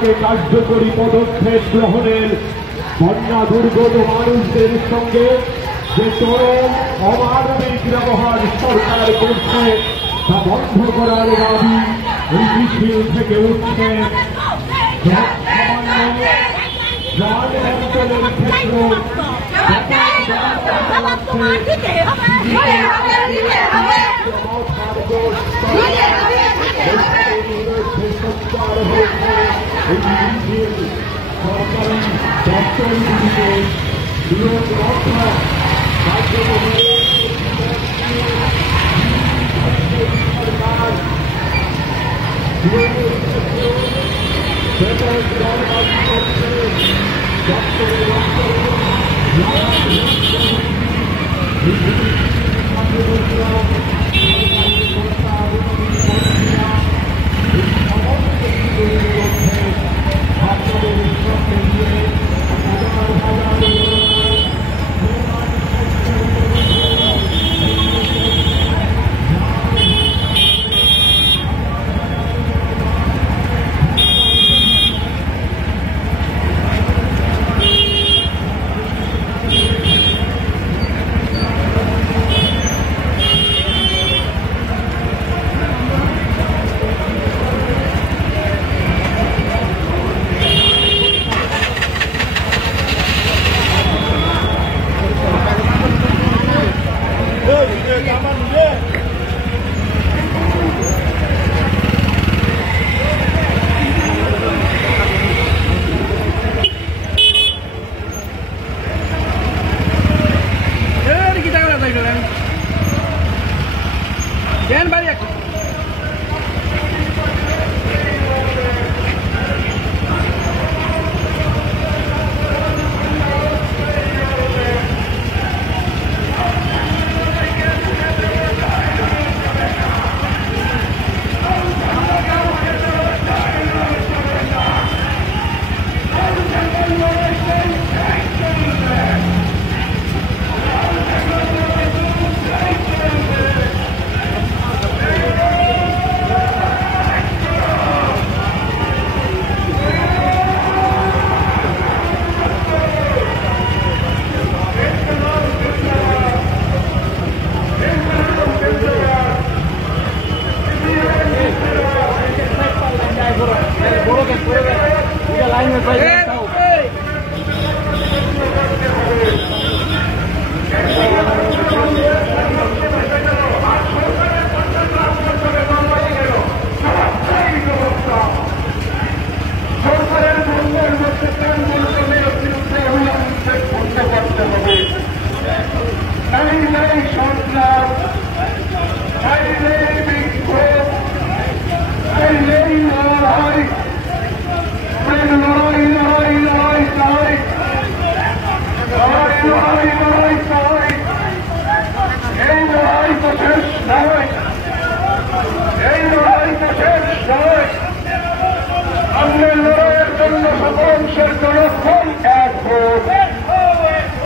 থেকে কার্যকরী পদক্ষেপ গ্রহণের, বন্যা দুর্গত মানুষদের সঙ্গে যে চরম অমানবিক ব্যবহার সরকার করছে তা বন্ধ করার দাবি এই মিছিল থেকে উঠছে। অঞ্চলের ক্ষেত্রে সরকারি দপ্তরগুলিতে বিরোধ রক্ষা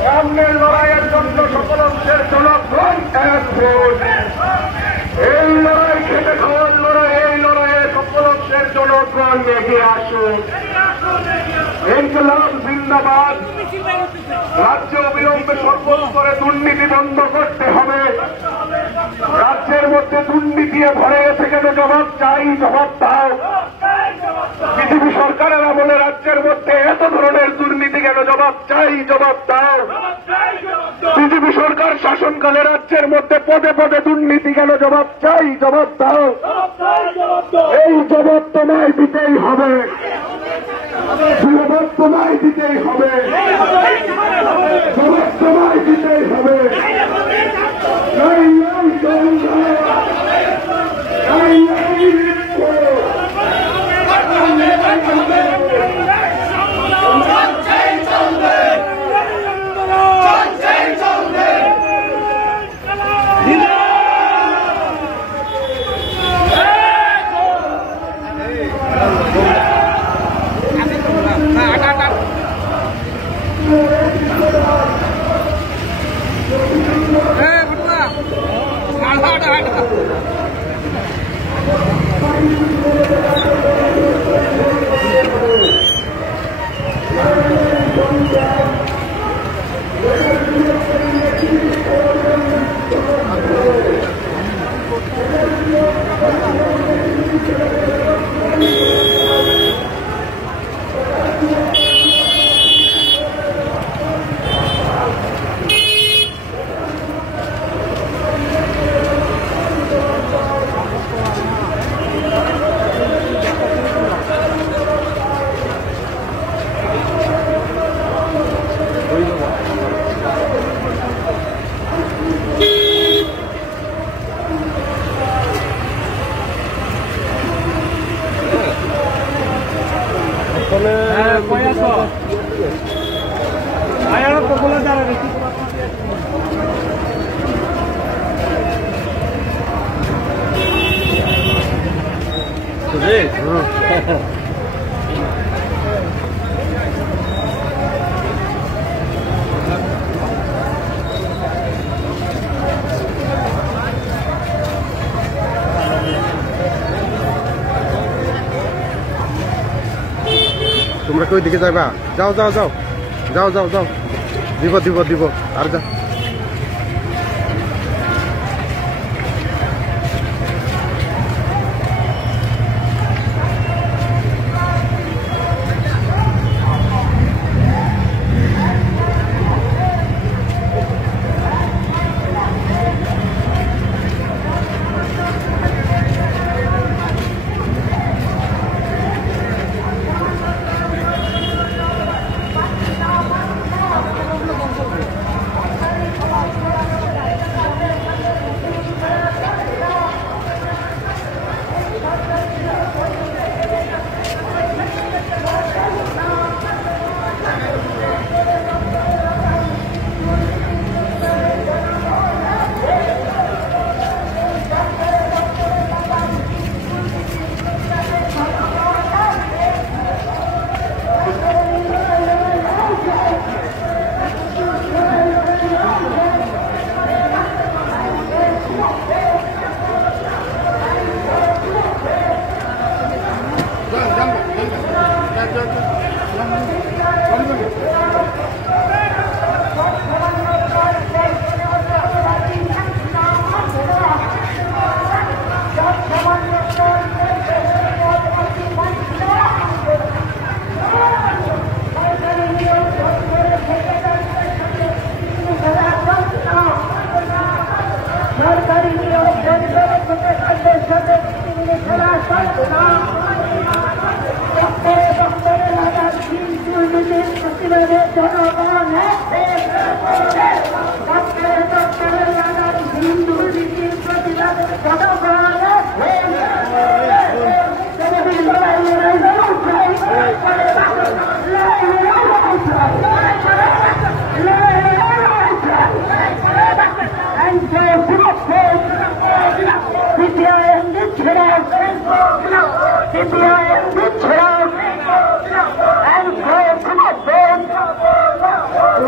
সামনের লড়াইয়ের জন্য সকল অংশের জনগণ এক ভোট। এই লড়াই খেতে খাওয়ার লড়াই, এই লড়াইয়ে সকল অংশের জনগণ এগিয়ে আসুন। ইনকলাব জিন্দাবাদ। রাজ্য অবিলম্বে সর্বস্তরে দুর্নীতি বন্ধ করতে হবে। রাজ্যের মধ্যে দুর্নীতি ভরে গেছে, কেন জবাব চাই, জবাব দাও। বিজেপি সরকারের আমলে রাজ্যের মধ্যে এত ধরনের দুর্নীতি কেন, জবাব চাই, জবাব দাও। বিজেপি সরকার শাসনকালে রাজ্যের মধ্যে পদে পদে দুর্নীতি কেন, জবাব চাই, জবাব দাও। এই জবাব তোমায় দিতেই হবে, জবাব তোমায় দিতেই হবে, জবাব তোমায় দিতেই হবে। ঘটনা তোমরা কই দিকে যাবা? যাও যাও যাও যাও যাও যাও, দিব দিব দিব, আর যা।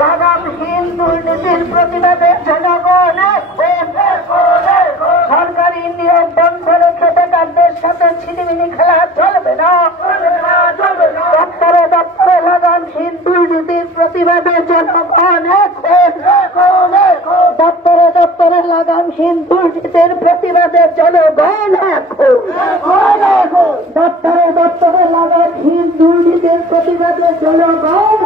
লাগামহীন দুর্নীতির প্রতিবাদে জনগণ সরকারি নিয়োগ বন্ধ রেখে বেকারদের সাথে ছিনিমিনি খেলা চলবে না। দপ্তরে দপ্তরে লাগামহীন দুর্নীতির প্রতিবাদে জনগণ দপ্তরে দপ্তরে লাগামহীন দুর্নীতির প্রতিবাদে জনগণ দপ্তরে দপ্তরে লাগামহীন দুর্নীতির প্রতিবাদে জনগণ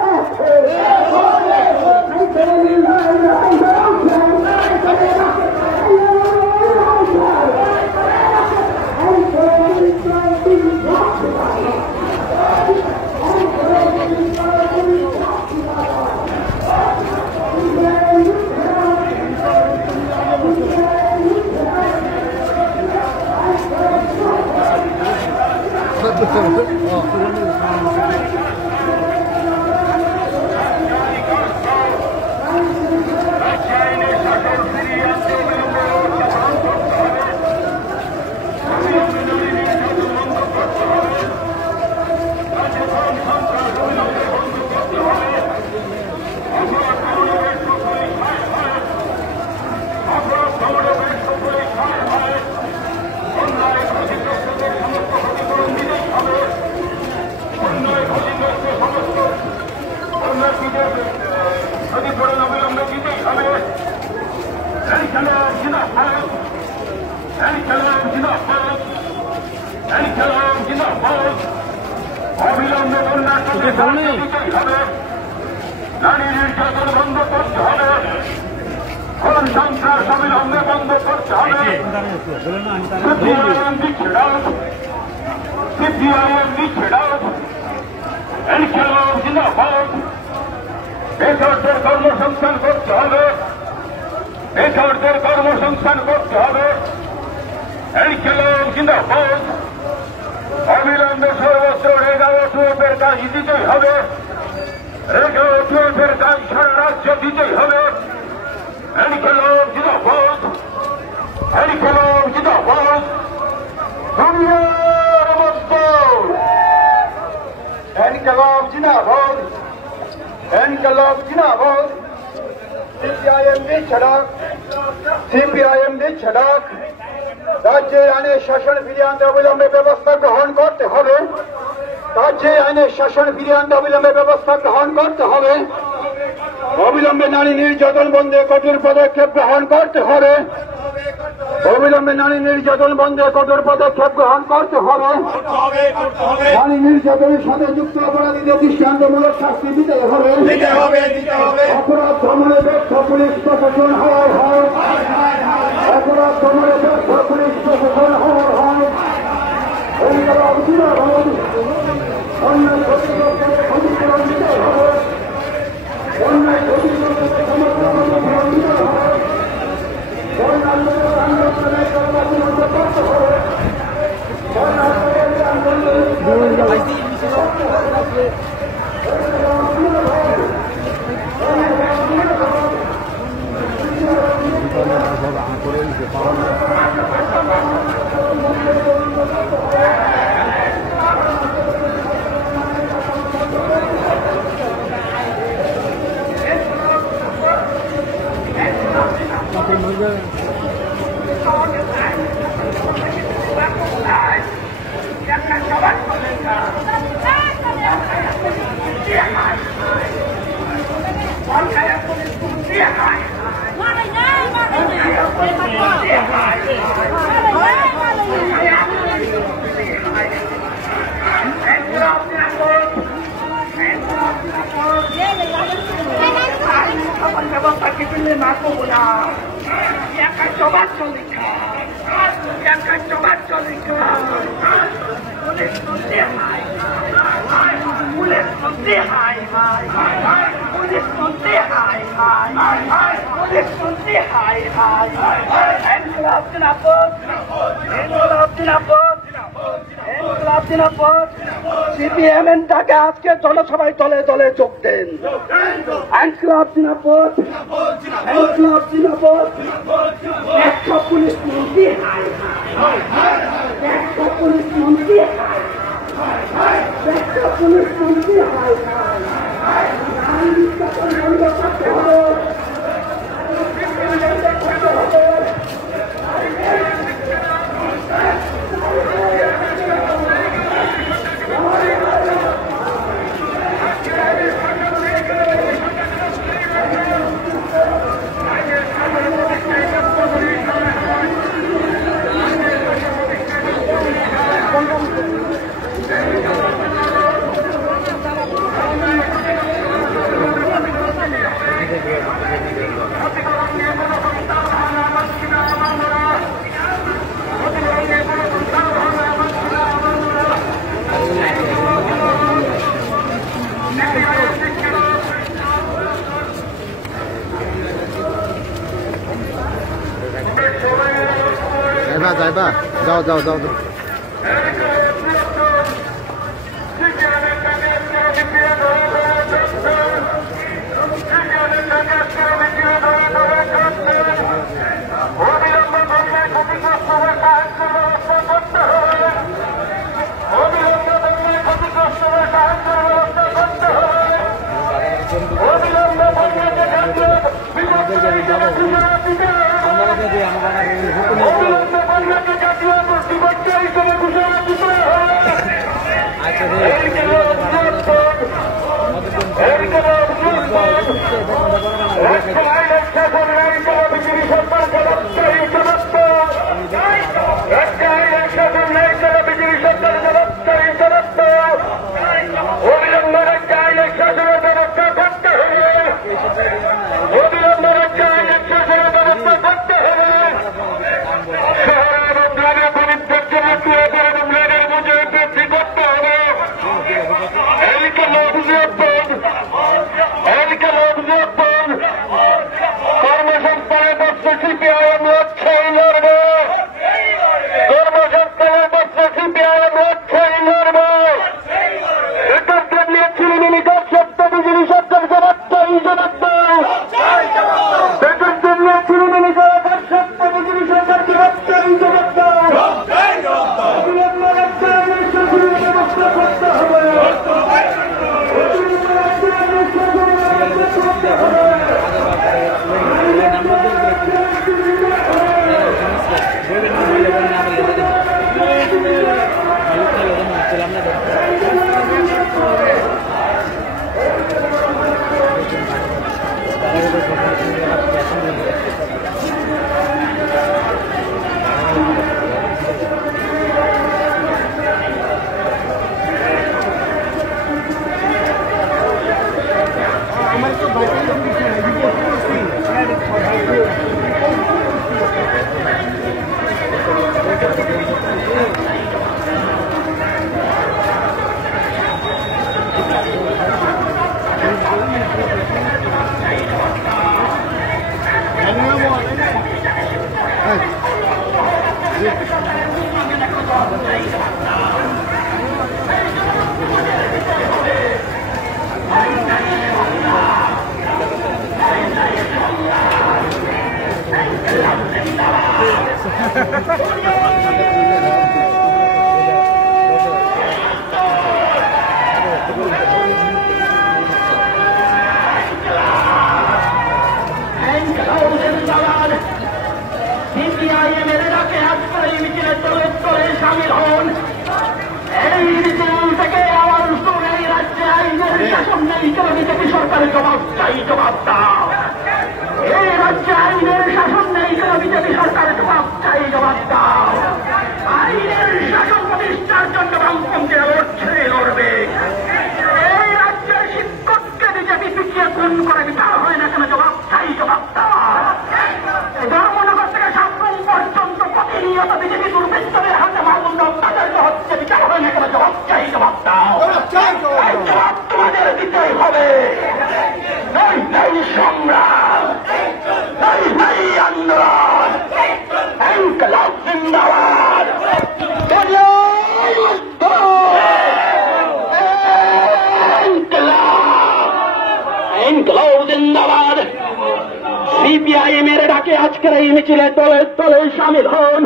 অবিলম্বে বন্যার নারী নির্যাতন বন্ধ করতে হবে, খুন সন্ত্রাস অবিলম্বে বন্ধ করতে হবে। সিপিআইএম নিষেধাজ্ঞা ইনকিলাব জিন্দাবাদ। বেকারদের কর্মসংস্থান করতে হবে, বেকারদের কর্মসংস্থান করতে হবে। ইনকিলাব জিন্দাবাদ। অবিলম্বে সর্বত্র রেগা ও দায় দিতেই হবে, রেডিও টিএফের দায় সারা রাজ্যে দিতেই হবে। ইনকিলাব জিন্দাবাদ, ইনকিলাব জিন্দাবাদ, দুনিয়ার মজদুর ইনকিলাব জিন্দাবাদ, ইনকিলাব জিন্দাবাদ। সিপিআইএম দিচ্ছে ডাক, সিপিআইএম দিচ্ছে ডাক, রাজ্যে আইনের শাসন ফিরিয়ে আনতে অবিলম্বে ব্যবস্থা গ্রহণ করতে হবে, রাজ্যে আইনের শাসন ফিরিয়ে আনতে অবিলম্বে ব্যবস্থা গ্রহণ করতে হবে, অবিলম্বে নারী নির্যাতন বন্ধে কঠোর পদক্ষেপ গ্রহণ করতে হবে, অবিলম্বে নারী নির্যাতন বন্ধে কঠোর পদক্ষেপ গ্রহণ করতে হবে, নারী নির্যাতনের সাথে যুক্ত অপরাধীদের দৃষ্টান্তমূলক শাস্তি দিতে হবে, অপরাধ দমনে ব্যর্থ পুলিশ প্রশাসন হওয়ার হয়, অপরাধ দমনে ব্যর্থ পুলিশ প্রশাসন হওয়ার হয়। ইনকিলাব জিন্দাবাদ, অন্যায় ক্ষতিগ্রস্তদের ক্ষতিপূরণ দিতে হবে, অন্যায় ক্ষতিগ্রস্তদের ক্ষতিপূরণ দিতে হবে, আন্দোলনের আন্দোলনের করতে হবে, সিপিএমের ডাকে আজকে জনসভায় দলে দলে যোগ দেন। ইনকিলাব জিন্দাবাদ, ইনকিলাব জিন্দাবাদ। একশো পুলিশ মন্ত্রী একশো পুলিশ মন্ত্রী একশো পুলিশ মন্ত্রী বন্ধ করতে হবে। যাইবা যাও যাও যাও যাও। অবিলম্বে তলে তলে সামিল হন। এই মিছিল থেকে আওয়াজ তুলে এই রাজ্যে আইনের শাসন নেই কেন বিজেপি সরকারের জবাব চাই, জবাব দাও। এই রাজ্যে আইনের শাসন নেই কেন বিজেপি সরকারের জবাব চাই, জবাব দাও। আইনের শাসন প্রতিষ্ঠার জন্য বামপন্থী লড়ছে, লড়বে। এই রাজ্যের শিক্ষককে বিজেপি পিছিয়ে খুন করে বিচার হয় না কেন, জবাব চাই, জবাব দাও। ধর্মনগর থেকে সাতম পর্যন্ত প্রতিনিয়ত বিজেপি দুর্বৃত্তদের হাতে মামুন্ড অত্যাচারিত হচ্ছে, বিচার হয় না কেন, জবাব চাই, জবাব দাও। জবাব তোমাদের দিতেই হবে। নাই নাই সংগ্রাম, নাই নাই আন্দোলন, ইনকলাব জিন্দাবাদ। ইনকলাব জিন্দাবাদ। সিপিআইএম এর ডাকে আজকের এই মিছিলে তলে তলে সামিল হন।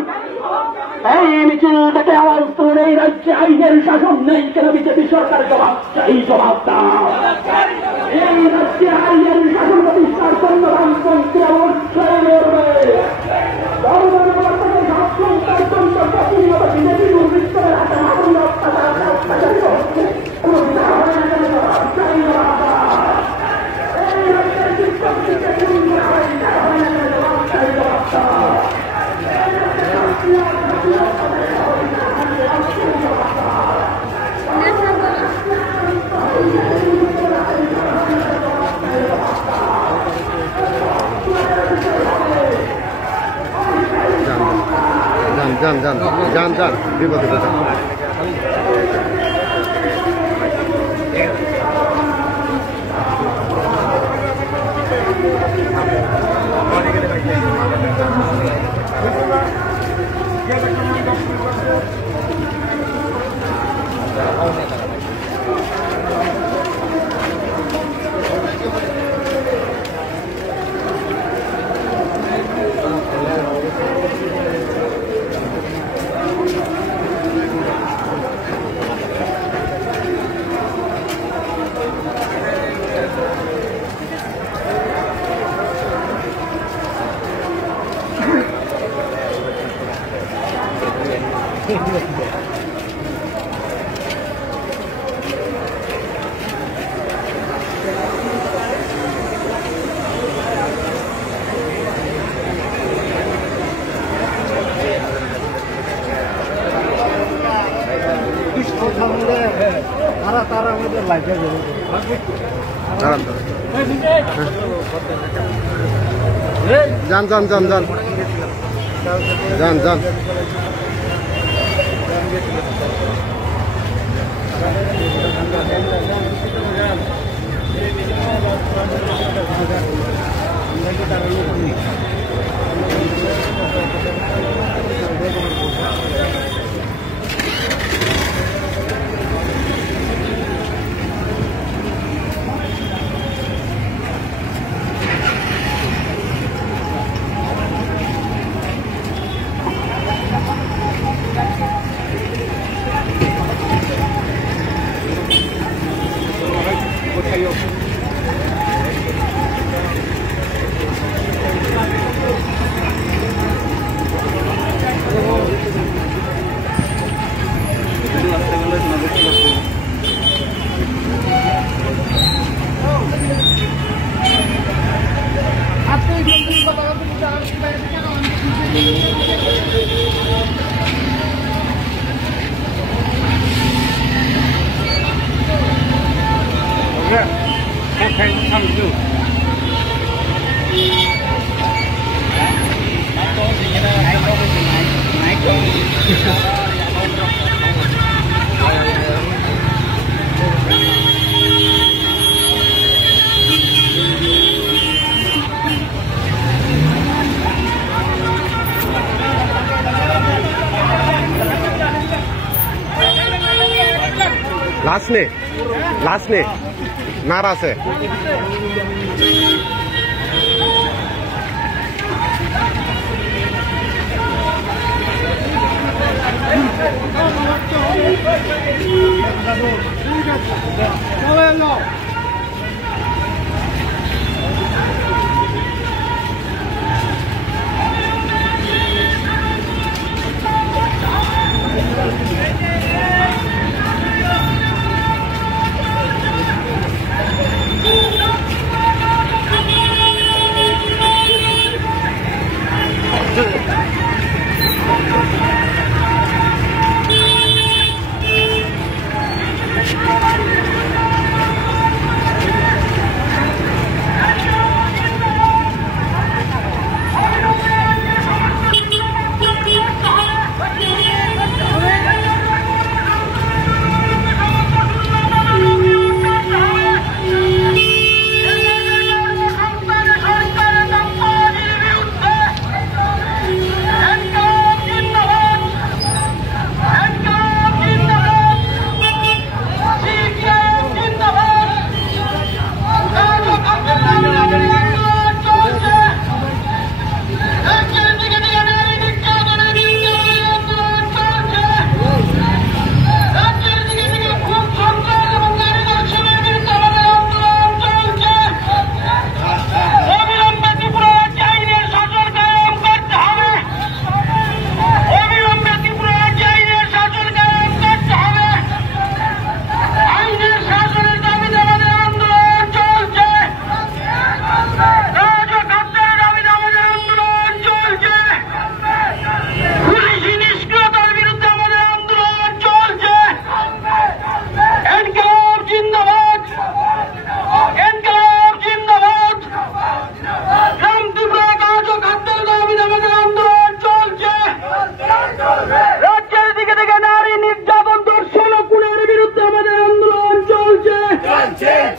এই মিছিল থেকে আওয়াজ তুলে এই রাজ্যে আইনের শাসন নেই কেন বিজেপি সরকার জবাব চাই, জবাব দাও। এই রাজ্যে আইনের শাসন প্রতিষ্ঠার জন্য বামপন্থী অবশ্যই লড়বে। ধর্মনগর থেকে সাতম পর্যন্ত প্রতিনিয়ত বিজেপি দুর্বৃত্তদের হাতে মামুন্ড অত্যাচারিত হচ্ছে, কোনো বিচার হয় না কেন, জবাব চাই, জবাব দাও। এই রাজ্যের শিক্ষককে খুন করা হয়, বিচার হয় না কেন, জবাব চাই, জবাব দাও। যান যান যান যান দিব দিব যান। যান যান যান যান যান যান। लास्ट ने नारा से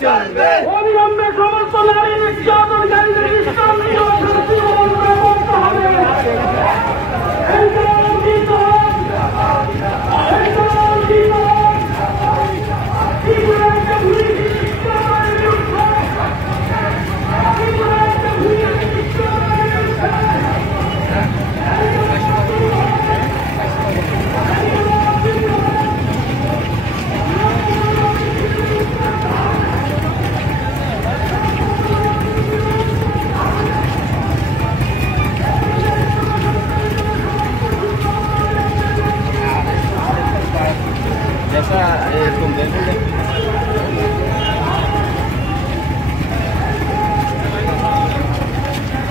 চলবে। অবিলম্বে সমস্ত নারী নির্যাতনকারীদের ইসলামী ও শান্তি অবলম্বন করতে হবে।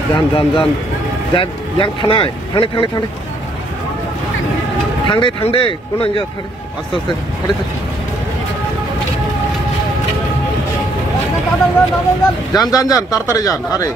যান যান যান যান yang थानाय थांदे थांदे थांदे थांदे थांदे কোনো ইয়ে थांदे আস্তে আস্তে थांदे যান যান যান তাড়াতাড়ি যান আরে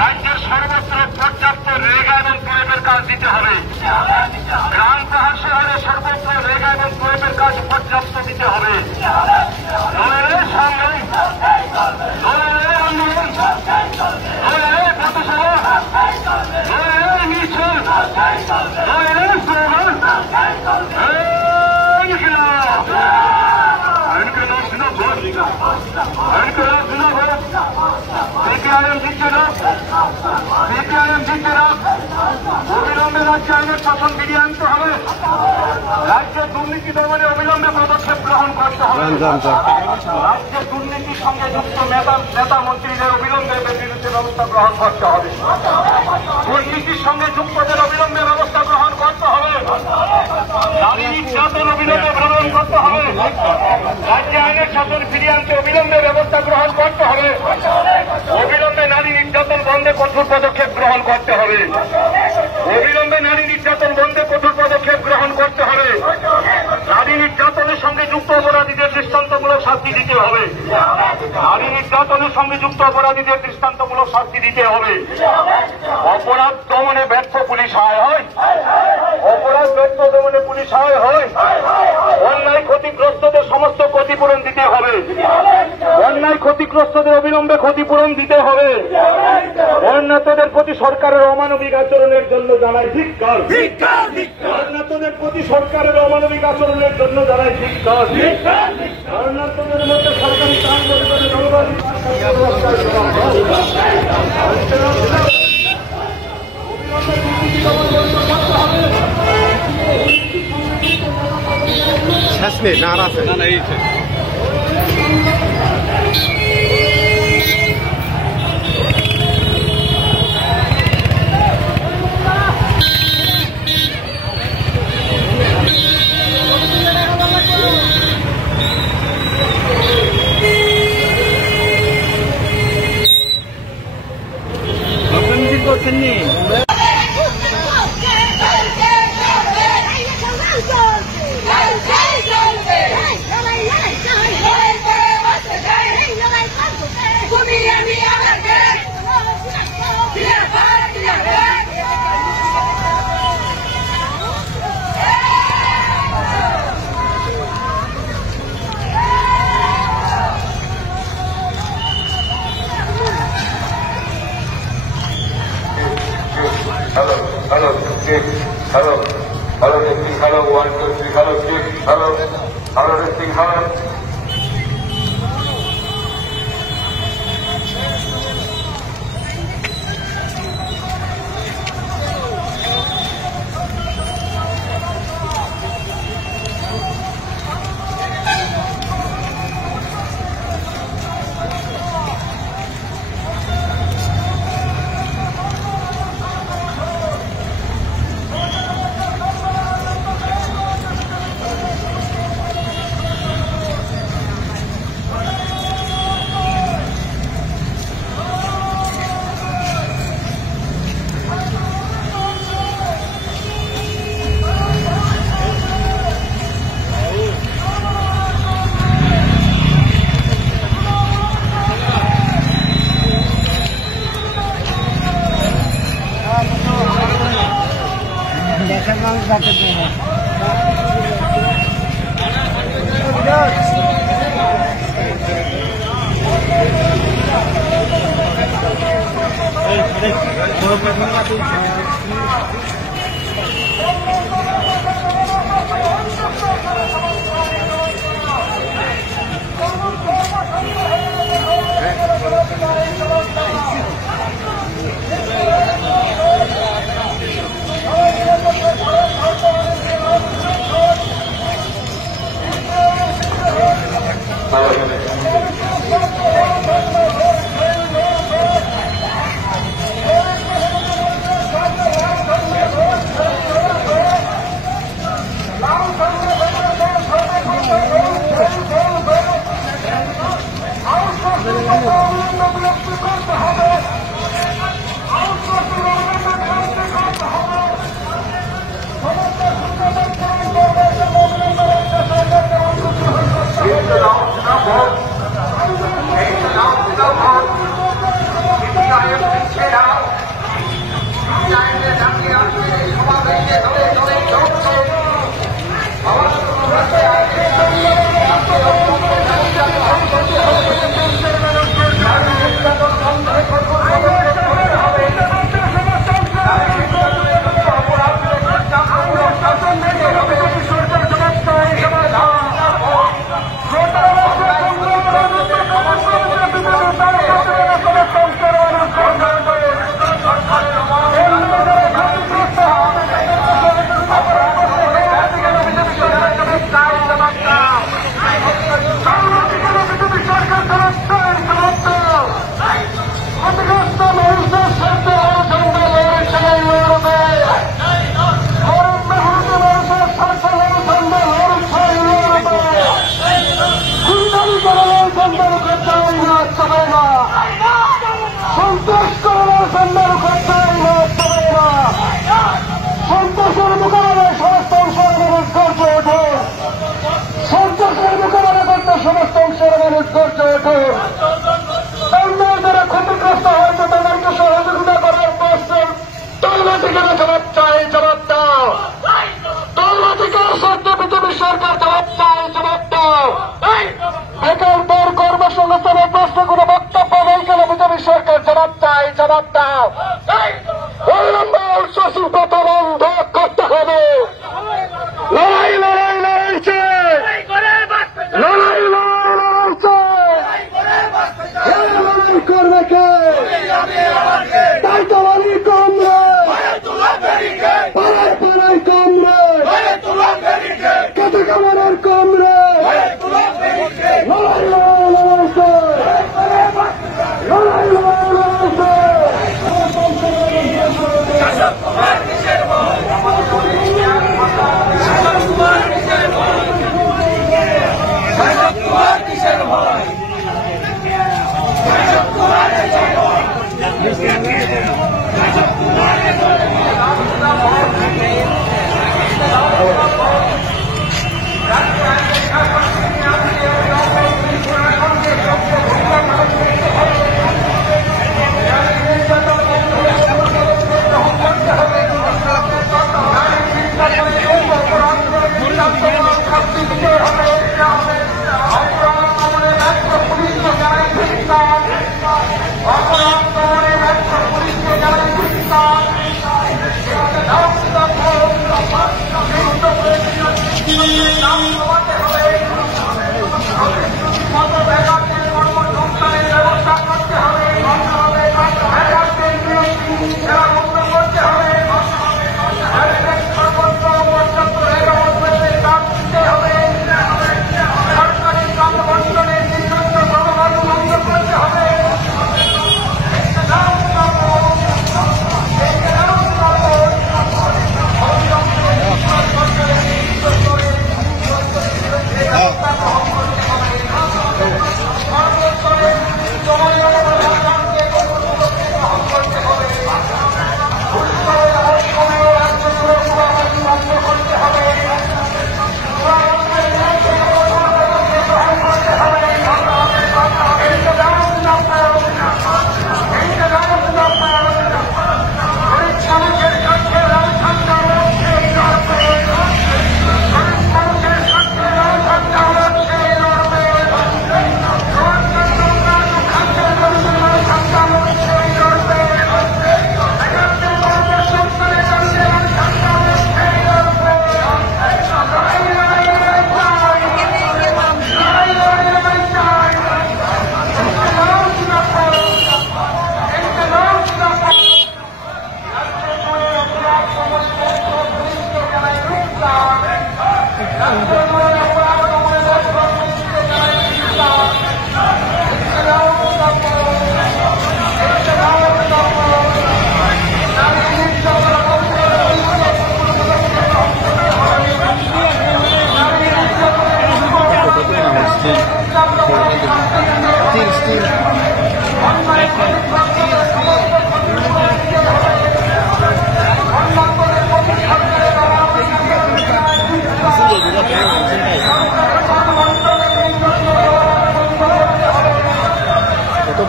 রাজ্যের সর্বত্র পর্যাপ্ত রেগা এবং প্রয়োগের কাজ দিতে হবে। গ্রাম পাহাড় শহরে সর্বত্র রেগা এবং প্রয়োগের কাজ পর্যাপ্ত দিতে হবে। দলের সামনে দলের আন্দোলন, দলের পথসভা, দলের মিছিল, দলের স্লোগান অবিলম্বে রাজ্যে আইনের শাসন ফিরিয়ে আনতে হবে। রাজ্যের দুর্নীতি দমনে অবিলম্বে পদক্ষেপ গ্রহণ করতে হবে। রাজ্যের দুর্নীতির সঙ্গে যুক্ত নেতা মন্ত্রীদের অবিলম্বে বিরুদ্ধে ব্যবস্থা গ্রহণ করতে হবে। দুর্নীতির সঙ্গে যুক্তদের অবিলম্বে ব্যবস্থা গ্রহণ করতে হবে। নারী নির্যাতন অবিলম্বে গ্রহণ করতে হবে। রাজ্যে আইনের শাসন ফিরিয়ে আনতে অবিলম্বে ব্যবস্থা গ্রহণ করতে হবে। অবিলম্বে নারী নির্যাতন বন্ধে কঠোর পদক্ষেপ গ্রহণ করতে হবে। অবিলম্বে নারী নির্যাতন বন্ধে কঠোর পদক্ষেপ গ্রহণ করতে হবে। নারী নির্যাতনের সঙ্গে যুক্ত অপরাধীদের দৃষ্টান্তমূলক শাস্তি দিতে হবে। নারী নির্যাতনের সঙ্গে যুক্ত অপরাধীদের দৃষ্টান্তমূলক শাস্তি দিতে হবে। অপরাধ দমনে ব্যর্থ পুলিশ হয় অপরাধ ব্যর্থ দমনে পুলিশ হয় অন্যায় ক্ষতিগ্রস্তদের সমস্ত ক্ষতিপূরণ দিতে হবে। অন্যায় ক্ষতিগ্রস্তদের অবিলম্বে ক্ষতিপূরণ দিতে হবে। অন্যায়দের প্রতি সরকারের অমানবিক আচরণের জন্য জানাই ধিক্কার। অন্যায়দের প্রতি সরকারের অমানবিক আচরণের জন্য জানাই ধিক্কার। শরণার্থীদের মধ্যে সরকারি ত্রাণ বিতরণে জলবায়ু শেষ নেই না আর আছে না না এই করছেননি Hello, hello, check, hello, hello, testing, hello, 1, 2, 3, hello, check, hello, hello, testing, hello.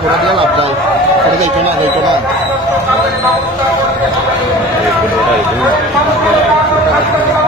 Pura dia lapday. Pura day kana, day kana. Itu.